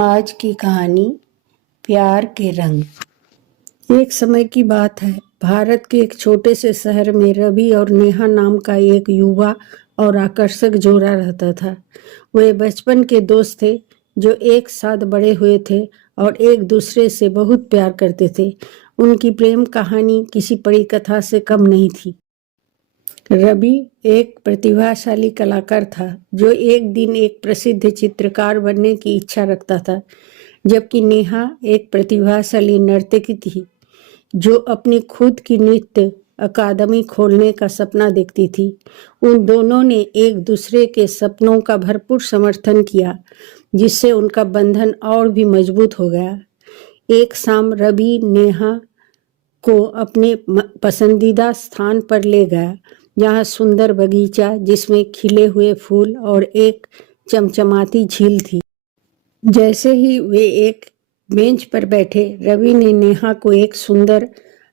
आज की कहानी प्यार के रंग। एक समय की बात है, भारत के एक छोटे से शहर में रवि और नेहा नाम का एक युवा और आकर्षक जोड़ा रहता था। वे बचपन के दोस्त थे जो एक साथ बड़े हुए थे और एक दूसरे से बहुत प्यार करते थे। उनकी प्रेम कहानी किसी परी कथा से कम नहीं थी। रवि एक प्रतिभाशाली कलाकार था जो एक दिन एक प्रसिद्ध चित्रकार बनने की इच्छा रखता था, जबकि नेहा एक प्रतिभाशाली नर्तकी थी जो अपनी खुद की नृत्य अकादमी खोलने का सपना देखती थी। उन दोनों ने एक दूसरे के सपनों का भरपूर समर्थन किया, जिससे उनका बंधन और भी मजबूत हो गया। एक शाम रवि नेहा को अपने पसंदीदा स्थान पर ले गया, जहाँ सुंदर बगीचा जिसमें खिले हुए फूल और एक चमचमाती झील थी। जैसे ही वे एक बेंच पर बैठे, रवि ने नेहा को एक सुंदर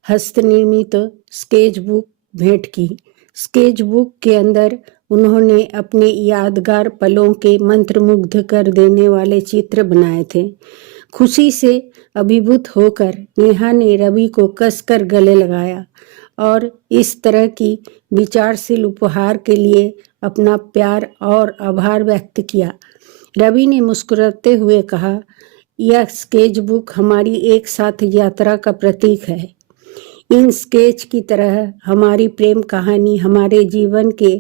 हस्तनिर्मित स्केच बुक भेंट की। स्केच बुक के अंदर उन्होंने अपने यादगार पलों के मंत्रमुग्ध कर देने वाले चित्र बनाए थे। खुशी से अभिभूत होकर नेहा ने रवि को कसकर गले लगाया और इस तरह की विचारशील उपहार के लिए अपना प्यार और आभार व्यक्त किया। रवि ने मुस्कुराते हुए कहा, यह स्केच बुक हमारी एक साथ यात्रा का प्रतीक है। इन स्केच की तरह हमारी प्रेम कहानी हमारे जीवन के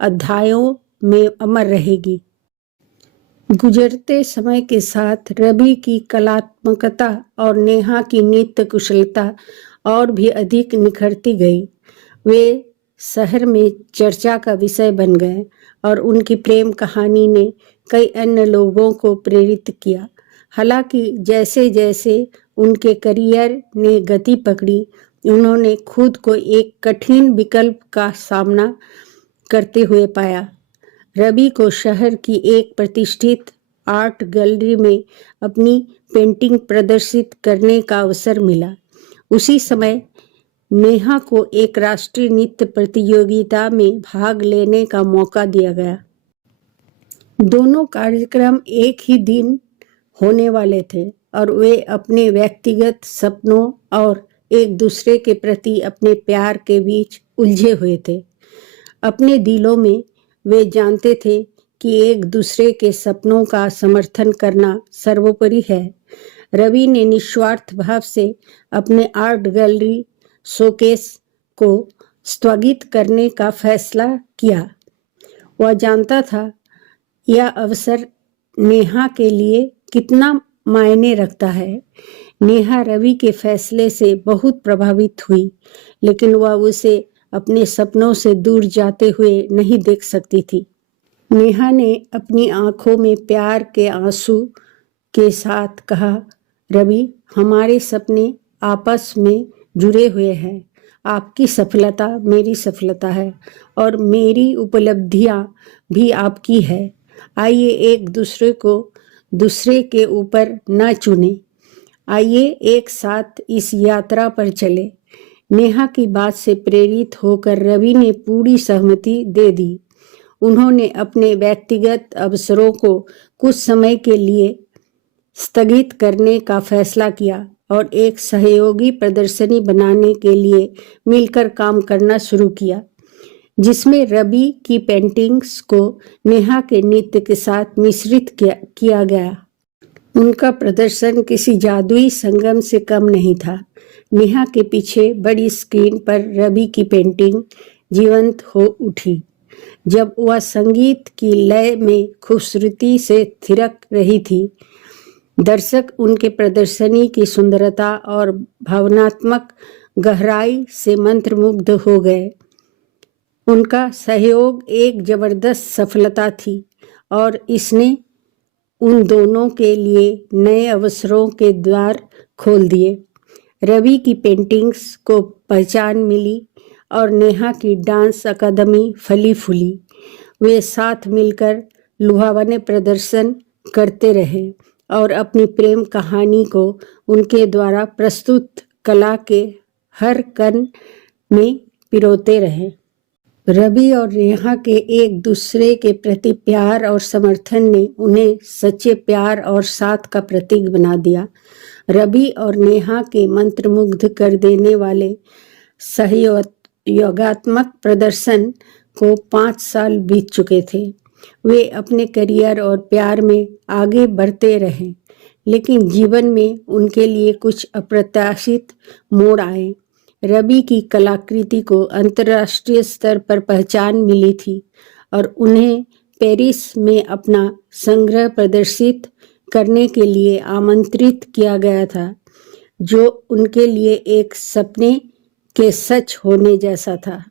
अध्यायों में अमर रहेगी। गुजरते समय के साथ रवि की कलात्मकता और नेहा की नृत्य कुशलता और भी अधिक निखरती गई। वे शहर में चर्चा का विषय बन गए और उनकी प्रेम कहानी ने कई अन्य लोगों को प्रेरित किया। हालांकि जैसे जैसे उनके करियर ने गति पकड़ी, उन्होंने खुद को एक कठिन विकल्प का सामना करते हुए पाया। रवि को शहर की एक प्रतिष्ठित आर्ट गैलरी में अपनी पेंटिंग प्रदर्शित करने का अवसर मिला। उसी समय नेहा को एक राष्ट्रीय नृत्य प्रतियोगिता में भाग लेने का मौका दिया गया। दोनों कार्यक्रम एक ही दिन होने वाले थे और वे अपने व्यक्तिगत सपनों और एक दूसरे के प्रति अपने प्यार के बीच उलझे हुए थे। अपने दिलों में वे जानते थे कि एक दूसरे के सपनों का समर्थन करना सर्वोपरि है। रवि ने निस्वार्थ भाव से अपने आर्ट गैलरी शोकेस को स्थगित करने का फैसला किया। वह जानता था यह अवसर नेहा के लिए कितना मायने रखता है। नेहा रवि के फैसले से बहुत प्रभावित हुई, लेकिन वह उसे अपने सपनों से दूर जाते हुए नहीं देख सकती थी। नेहा ने अपनी आंखों में प्यार के आंसू के साथ कहा, रवि, हमारे सपने आपस में जुड़े हुए हैं। आपकी सफलता मेरी सफलता है और मेरी उपलब्धियां भी आपकी है। आइए एक दूसरे को दूसरे के ऊपर न चुने। आइए एक साथ इस यात्रा पर चले। नेहा की बात से प्रेरित होकर रवि ने पूरी सहमति दे दी। उन्होंने अपने व्यक्तिगत अवसरों को कुछ समय के लिए स्थगित करने का फैसला किया और एक सहयोगी प्रदर्शनी बनाने के लिए मिलकर काम करना शुरू किया, जिसमें रवि की पेंटिंग्स को नेहा के नृत्य के साथ मिश्रित किया गया। उनका प्रदर्शन किसी जादुई संगम से कम नहीं था। नेहा के पीछे बड़ी स्क्रीन पर रवि की पेंटिंग जीवंत हो उठी, जब वह संगीत की लय में खूबसूरती से थिरक रही थी। दर्शक उनके प्रदर्शनी की सुंदरता और भावनात्मक गहराई से मंत्रमुग्ध हो गए। उनका सहयोग एक जबरदस्त सफलता थी और इसने उन दोनों के लिए नए अवसरों के द्वार खोल दिए। रवि की पेंटिंग्स को पहचान मिली और नेहा की डांस अकादमी फली फूली। वे साथ मिलकर लुभावने प्रदर्शन करते रहे और अपनी प्रेम कहानी को उनके द्वारा प्रस्तुत कला के हर कण में पिरोते रहे। रवि और नेहा के एक दूसरे के प्रति प्यार और समर्थन ने उन्हें सच्चे प्यार और साथ का प्रतीक बना दिया। रवि और नेहा के मंत्रमुग्ध कर देने वाले सहयोगात्मक प्रदर्शन को 5 साल बीत चुके थे। वे अपने करियर और प्यार में आगे बढ़ते रहे, लेकिन जीवन में उनके लिए कुछ अप्रत्याशित मोड़ आए। रवि की कलाकृति को अंतर्राष्ट्रीय स्तर पर पहचान मिली थी और उन्हें पेरिस में अपना संग्रह प्रदर्शित करने के लिए आमंत्रित किया गया था, जो उनके लिए एक सपने के सच होने जैसा था।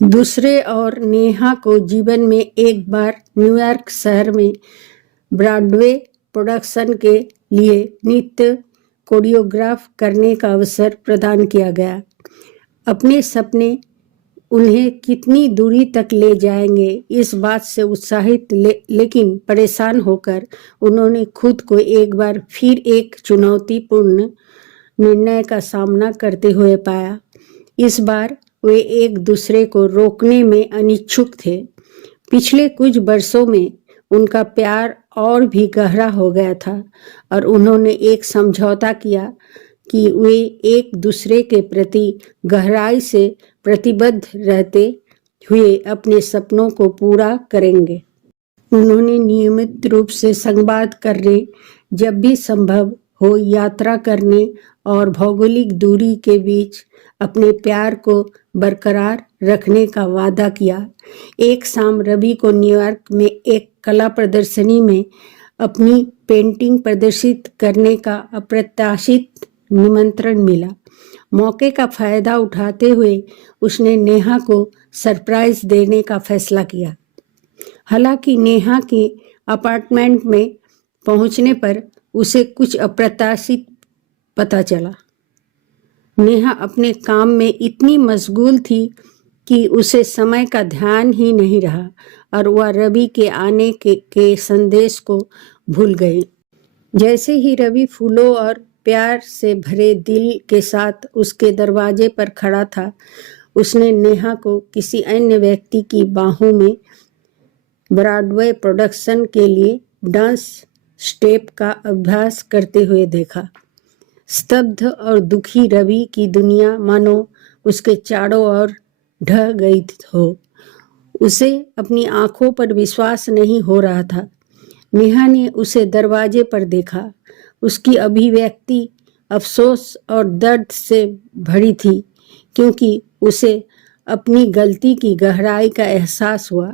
दूसरे ओर नेहा को जीवन में एक बार न्यूयॉर्क शहर में ब्रॉडवे प्रोडक्शन के लिए नृत्य कोरियोग्राफ करने का अवसर प्रदान किया गया। अपने सपने उन्हें कितनी दूरी तक ले जाएंगे, इस बात से उत्साहित लेकिन परेशान होकर उन्होंने खुद को एक बार फिर एक चुनौतीपूर्ण निर्णय का सामना करते हुए पाया। इस बार वे एक दूसरे को रोकने में अनिच्छुक थे। पिछले कुछ वर्षों में उनका प्यार और भी गहरा हो गया था और उन्होंने एक समझौता किया कि वे एक दूसरे के प्रति गहराई से प्रतिबद्ध रहते हुए अपने सपनों को पूरा करेंगे। उन्होंने नियमित रूप से संवाद करने, जब भी संभव हो यात्रा करने और भौगोलिक दूरी के बीच अपने प्यार को बरकरार रखने का वादा किया। एक शाम रवि को न्यूयॉर्क में एक कला प्रदर्शनी में अपनी पेंटिंग प्रदर्शित करने का अप्रत्याशित निमंत्रण मिला। मौके का फायदा उठाते हुए उसने नेहा को सरप्राइज देने का फैसला किया। हालांकि नेहा के अपार्टमेंट में पहुंचने पर उसे कुछ अप्रत्याशित पता चला। नेहा अपने काम में इतनी मशगूल थी कि उसे समय का ध्यान ही नहीं रहा और वह रवि के आने के संदेश को भूल गई। जैसे ही रवि फूलों और प्यार से भरे दिल के साथ उसके दरवाजे पर खड़ा था, उसने नेहा को किसी अन्य व्यक्ति की बाहों में ब्रॉडवे प्रोडक्शन के लिए डांस स्टेप का अभ्यास करते हुए देखा। स्तब्ध और दुखी रवि की दुनिया मानो उसके चारों ओर ढह गई हो। उसे अपनी आंखों पर विश्वास नहीं हो रहा था। नेहा ने उसे दरवाजे पर देखा। उसकी अभिव्यक्ति अफसोस और दर्द से भरी थी, क्योंकि उसे अपनी गलती की गहराई का एहसास हुआ।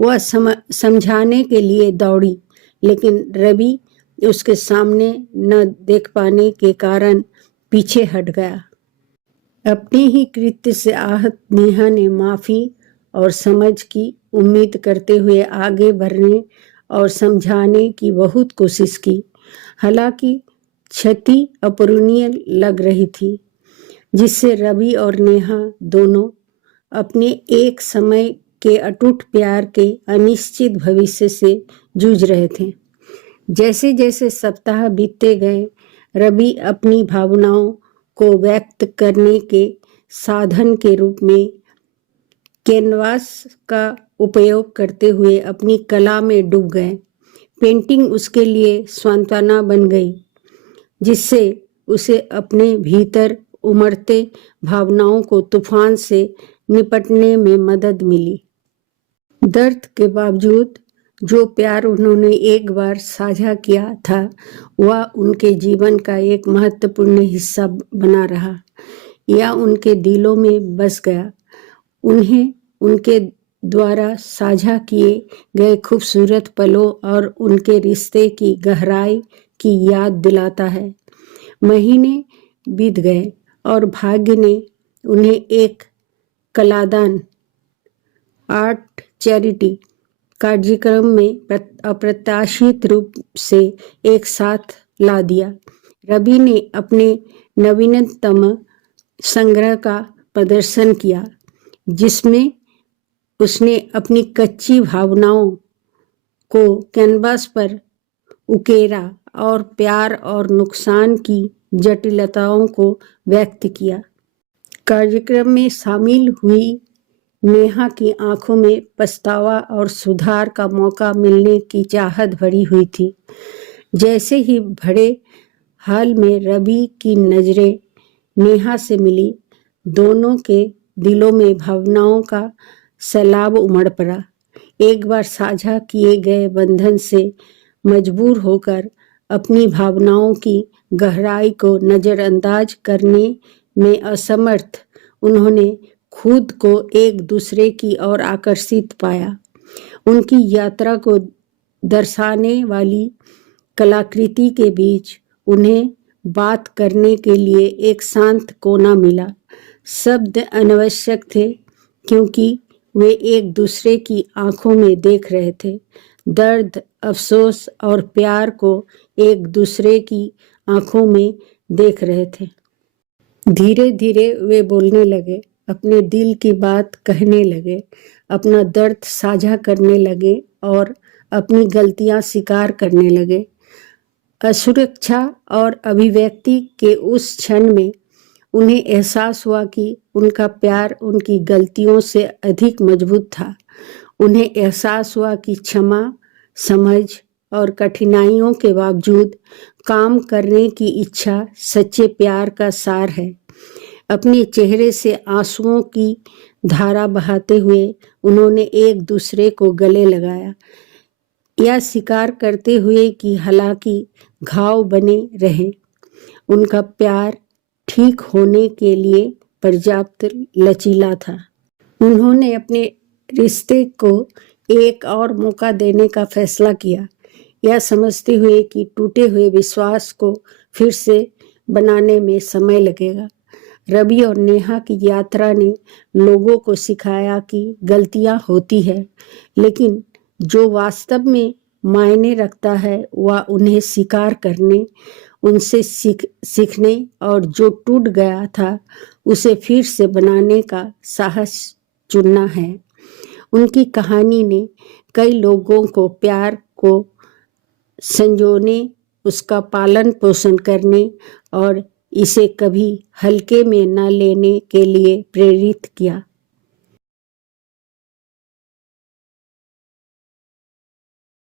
वह समझाने के लिए दौड़ी, लेकिन रवि उसके सामने न देख पाने के कारण पीछे हट गया। अपने ही कृत्य से आहत नेहा ने माफ़ी और समझ की उम्मीद करते हुए आगे बढ़ने और समझाने की बहुत कोशिश की। हालांकि क्षति अपूरणीय लग रही थी, जिससे रवि और नेहा दोनों अपने एक समय के अटूट प्यार के अनिश्चित भविष्य से जूझ रहे थे। जैसे जैसे सप्ताह बीतते गए, रवि अपनी भावनाओं को व्यक्त करने के साधन के रूप में कैनवास का उपयोग करते हुए अपनी कला में डूब गए। पेंटिंग उसके लिए सांत्वना बन गई, जिससे उसे अपने भीतर उमड़ते भावनाओं को तूफान से निपटने में मदद मिली। दर्द के बावजूद जो प्यार उन्होंने एक बार साझा किया था, वह उनके जीवन का एक महत्वपूर्ण हिस्सा बना रहा या उनके दिलों में बस गया। उन्हें उनके द्वारा साझा किए गए खूबसूरत पलों और उनके रिश्ते की गहराई की याद दिलाता है। महीने बीत गए और भाग्य ने उन्हें एक कलादान आर्ट चैरिटी कार्यक्रम में अप्रत्याशित रूप से एक साथ ला दिया। रवि ने अपने नवीनतम संग्रह का प्रदर्शन किया, जिसमें उसने अपनी कच्ची भावनाओं को कैनवास पर उकेरा और प्यार और नुकसान की जटिलताओं को व्यक्त किया। कार्यक्रम में शामिल हुई नेहा की आंखों में पछतावा और सुधार का मौका मिलने की चाहत भरी हुई थी। जैसे ही बड़े हाल में रवि की नजरें नेहा से मिली, दोनों के दिलों में भावनाओं का सैलाब उमड़ पड़ा। एक बार साझा किए गए बंधन से मजबूर होकर अपनी भावनाओं की गहराई को नजरअंदाज करने में असमर्थ उन्होंने खुद को एक दूसरे की ओर आकर्षित पाया। उनकी यात्रा को दर्शाने वाली कलाकृति के बीच उन्हें बात करने के लिए एक शांत कोना मिला। शब्द अनावश्यक थे क्योंकि वे एक दूसरे की आंखों में देख रहे थे, दर्द, अफसोस और प्यार को एक दूसरे की आंखों में देख रहे थे। धीरे धीरे वे बोलने लगे, अपने दिल की बात कहने लगे, अपना दर्द साझा करने लगे और अपनी गलतियां स्वीकार करने लगे। असुरक्षा और अभिव्यक्ति के उस क्षण में उन्हें एहसास हुआ कि उनका प्यार उनकी गलतियों से अधिक मजबूत था। उन्हें एहसास हुआ कि क्षमा, समझ और कठिनाइयों के बावजूद काम करने की इच्छा सच्चे प्यार का सार है। अपने चेहरे से आंसुओं की धारा बहाते हुए उन्होंने एक दूसरे को गले लगाया, यह स्वीकार करते हुए कि हालांकि घाव बने रहे, उनका प्यार ठीक होने के लिए पर्याप्त लचीला था। उन्होंने अपने रिश्ते को एक और मौका देने का फैसला किया, यह समझते हुए कि टूटे हुए विश्वास को फिर से बनाने में समय लगेगा। रवि और नेहा की यात्रा ने लोगों को सिखाया कि गलतियां होती है, लेकिन जो वास्तव में मायने रखता है वह उन्हें स्वीकार करने, उनसे सीखने और जो टूट गया था उसे फिर से बनाने का साहस चुनना है। उनकी कहानी ने कई लोगों को प्यार को संजोने, उसका पालन पोषण करने और इसे कभी हल्के में न लेने के लिए प्रेरित किया।